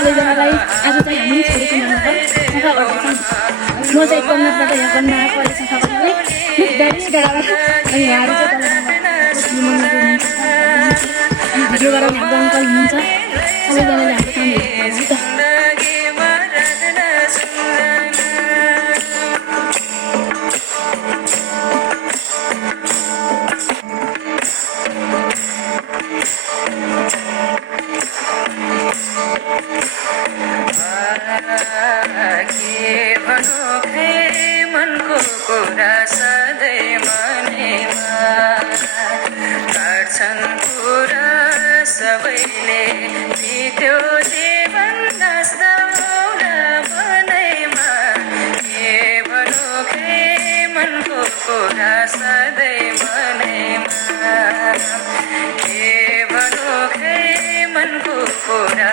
सबैजनालाई आज चाहिँ हामी छोरीको नाममा सफा गर्दैछौँ। म चाहिँ कन्नडबाट यहाँ गर्न आएको अहिले सफा गर्नलाई धेरै डाँडाबाट अनि यहाँहरू चाहिँ भिडियो गरेर हाम्रो अङ्कल हुनुहुन्छ सबैजनाले हाम्रो काम हेर्नुहुन्छ त। मनको कुरा सधैँ मनेमा काट्छन् कुरा सबैले बित्यो जीवन नाच्दा मनैमा के भनौँ खै मनको कुरा सधैँ मनेमा के भनौँ खै मनको कुरा